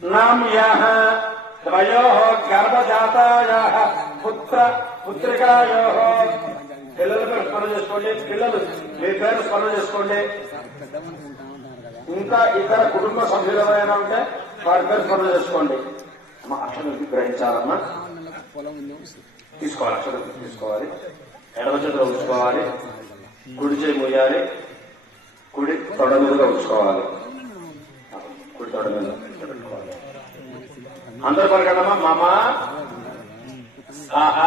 नाम्याः द्वयोः गर्भजातायाः పుత్రికాయోः పిల్లల పేరు స్మరణ చేసుకోండి. పిల్లలు మీ పేరు స్మరణ చేసుకోండి. ఇంకా ఇతర కుటుంబ సభ్యులు ఏమైనా ఉంటే వారి పేరు స్మరణ చేసుకోండి. అక్షరం గ్రహించాలమ్మా. తీసుకోవాలి, అక్షరం తీసుకోవాలి. ఎడమ చేతిలో ఉంచుకోవాలి. కుడి చేయి మూయాలి. కుడి తొడ మీదుగా ఉంచుకోవాలి. కుడి తొడ మీద పెట్టుకోవాలి. అందరూ పలకండమ్మా. మమ సహ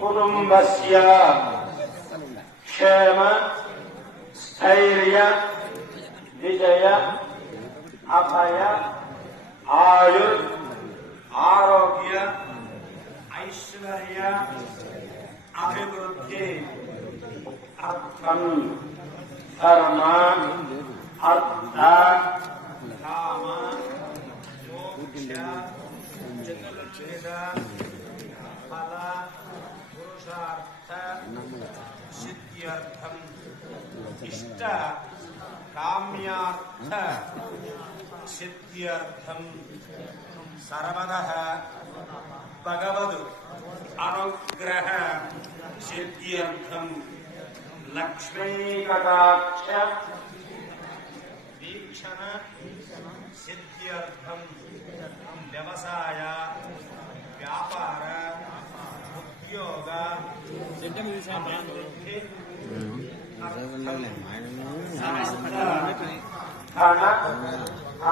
కుటుంబస్య క్షేమ స్థైర్య విజయ అభయ ఆయుర్ ఆరోగ్య ఐశ్వర్య అభివృద్ధి అర్థం ధర్మ అర్థ కామ మోక్ష చతుర్వేద ఫల పురుషార్థ సిద్ధ్యర్థం ఇష్ట కామ్యార్థ సిద్ధ్యర్థం సర్వదః భగవద్ అనుగ్రహ సిద్ధ్యర్థం లక్ష్మీ కటాక్ష వీక్షణ సిద్ధ్యర్థం వ్యవసాయ వ్యాపార ఉద్యోగ అభివృద్ధి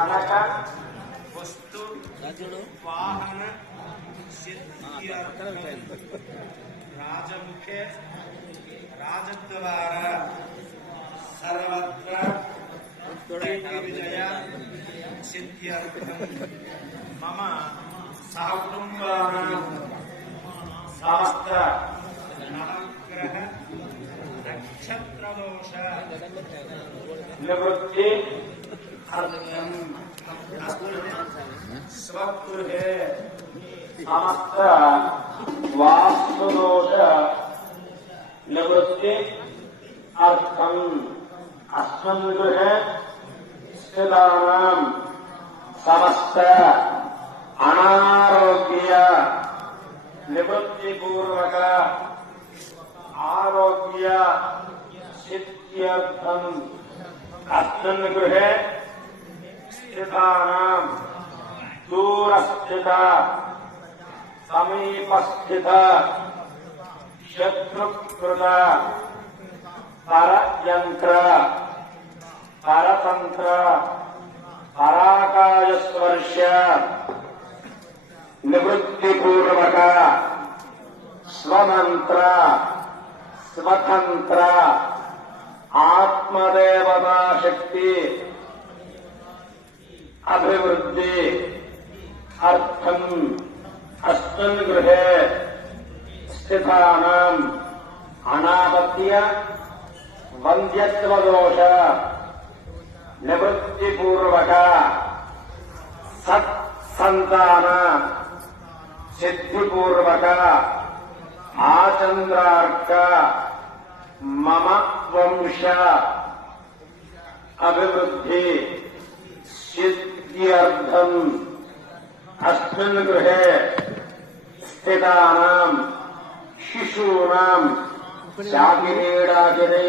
అనక వస్తు వాహన సిద్ధ్యర్థం రాజముఖే రాజద్వార సర్వత్ర విజయ సిద్ధ్యర్థం మమ సహకుటుంబానాం సమస్త నవగ్రహ నక్షత్రదోష నివృత్తి అర్థం స్వగృహే సమస్త వాస్తుదోష నివృత్తి అర్థం అస్మిన్ గృహే స్థితానాం సమస్త అనారోగ్య నివృత్తిపూర్వక ఆరోగ్య సిద్ధ్యర్థం అస్మిన్ గృహే స్థితానాం దూరస్థిత సమీపస్థిత శత్రుకృత పరయంత్ర పరతంత్ర పరాకాయస్పర్శ నివృత్తిపూర్వక స్వమంత్ర స్వతంత్ర ఆత్మదేవతా శక్తి అభివృద్ధి అర్థం అస్మిన్ గృహే స్థితానాం అనాపత్య వంద్యత్వదోష నివృత్తిపూర్వక సత్సంతాన సిద్ధిపూర్వక ఆచంద్రార్క మమ వంశ అభివృద్ధి సిద్ధ్యర్థం అస్మిన్ గృహే స్థితానాం శిశూనాం శాకిరీడాకినే